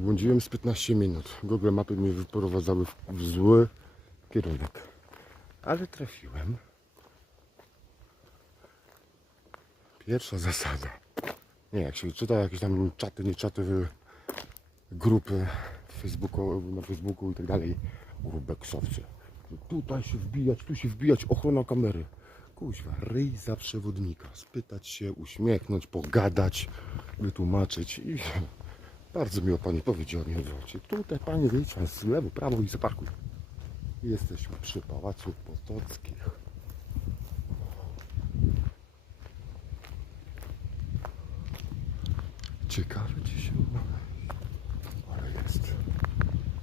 Błądziłem z 15 minut. Google mapy mnie wyprowadzały w, zły kierunek. Ale trafiłem. Pierwsza zasada. Nie, jak się czyta jakieś tam czaty, nie czaty, grupy na Facebooku i tak dalej. Urbexowcy. Tutaj się wbijać, tu się wbijać, ochrona kamery. Kuźwa, ryj za przewodnika. Spytać się, uśmiechnąć, pogadać, wytłumaczyć i bardzo miło pani powiedziała mi odwrócić. Tutaj pani wyjdź z lewo, prawo i zaparkuj. Jesteśmy przy Pałacu Potockich. Ciekawe gdzie się. Ale jest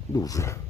duże.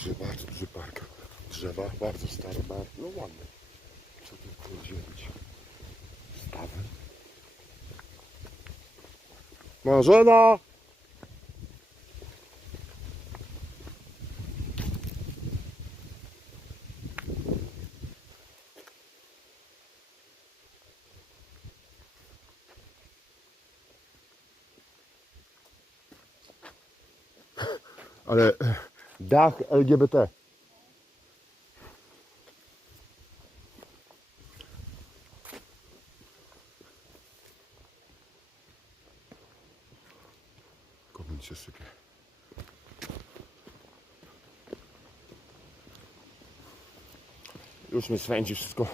Duży, bardzo duży park. Drzewa, bardzo stare, bardzo, no ładne. Co tu będzie być? Stawy. Marzena! Ale e, dach LGBT. Komin się sypie. Już mnie swędzi wszystko.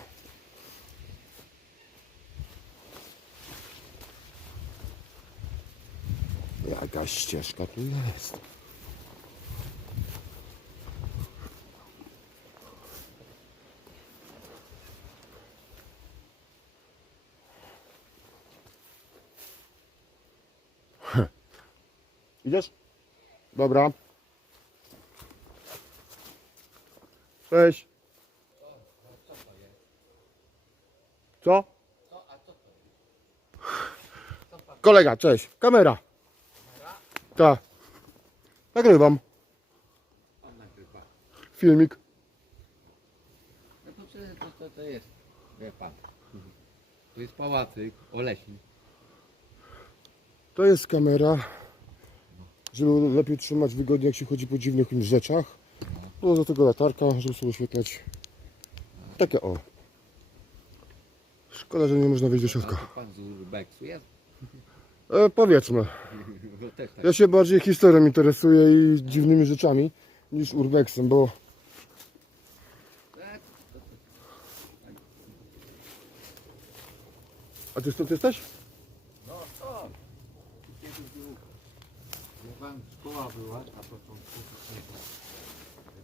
Jaka ścieżka tu jest. Idziesz? Dobra. Cześć. Co? Kolega, cześć. Kamera. Tak. Nagrywam. Nagrywa. Filmik. No to przecież to, to, to jest, wie pan. To jest pałacyk oleśny. To jest kamera, żeby lepiej trzymać wygodnie, jak się chodzi po dziwnych rzeczach. No do tego latarka, żeby sobie oświetlać. Takie o. Szkoda, że nie można wejść do środka. pan z jest? E, powiedzmy. Ja się bardziej historią interesuję i dziwnymi rzeczami niż urbexem, bo A ty stąd jesteś? No to. Kiedyś był, wie pan, szkoła była na początku.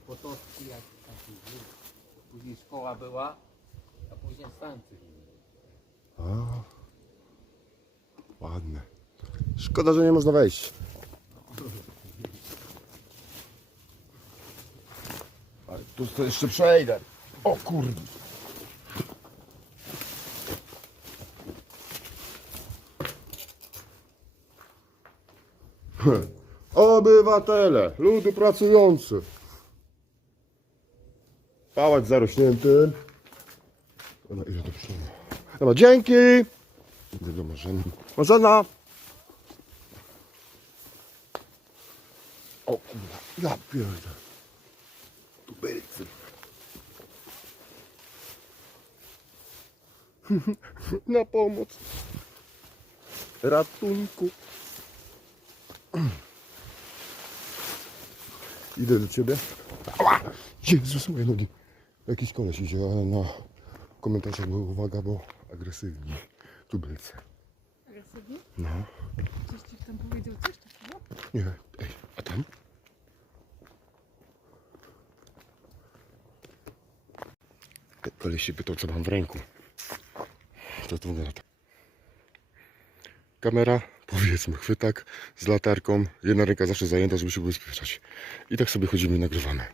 Potocki jak taki. Później szkoła była, a później stancje. A, ładne. Szkoda, że nie można wejść. Ale tu to jeszcze przejdę. O kurde. Obywatele, ludu pracujący. Pałac zarośnięty. Ona idzie do przodu. Dobra, dzięki. Idę do Marzeny. Marzena! O kurwa, ja pierdolę. Tubylcy. Na pomoc. Ratunku. Idę do ciebie. Ała! Jezus, moje nogi. Jakiś koleś idzie, ale na komentarzach była uwaga, bo agresywni. tubylce. Agresywnie? No. Coś ci tam powiedział coś takiego? Nie. Ej, a tam? Koleś się pytał, co mam w ręku. To to wygląda. Kamera, powiedzmy, chwytak z latarką. Jedna ręka zawsze zajęta, żeby się ubezpieczać. I tak sobie chodzimy nagrywamy.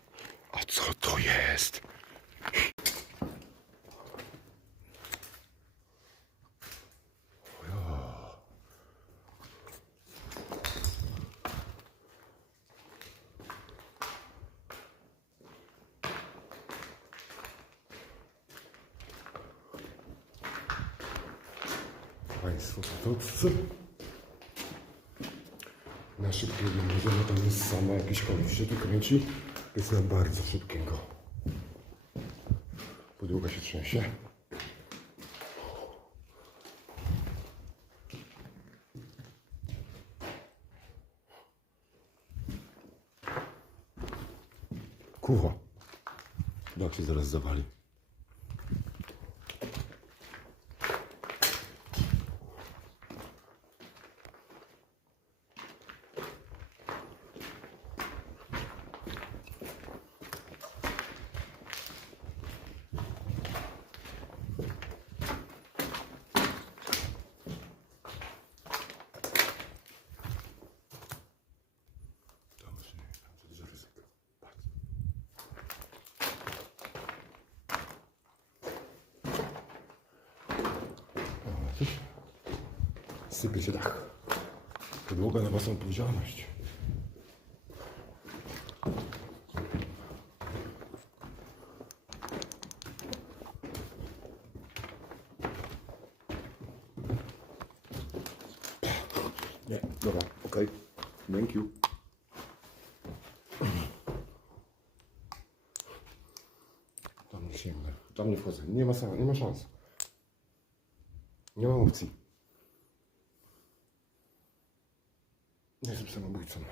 A co to jest? Państwo fotowcy. Na szybkiego możemy tam jest sama jakiś koleś się tu kręci. Jest na bardzo szybkiego. Podłoga się trzęsie. Kurwa. Jak się zaraz zawali. Dobrze, co to za ryzyko. Patrz. O, widzisz? Sypie się dach. Podłoga na własną odpowiedzialność. Nie, dobra, okej. Thank you. Tam nie sięgnę. Tam nie wchodzę. Nie ma, nie ma szans. Nie ma opcji. Neyse sen buyursun.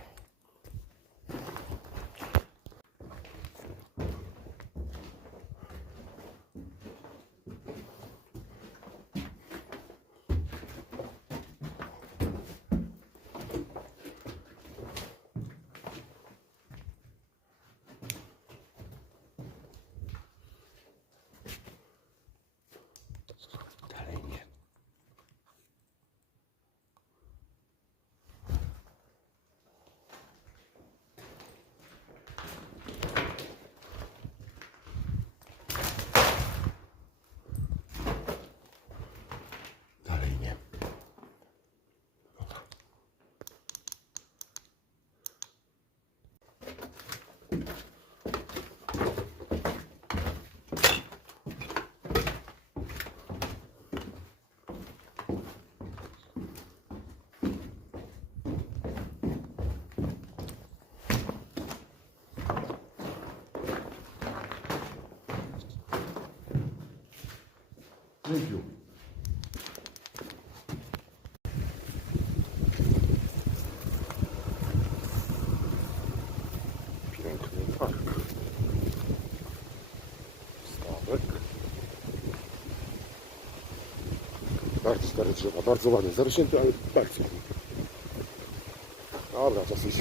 Bardzo stare drzewa, bardzo ładne, zarośnięte, ale bardzo ładne. Dobra, czas iść.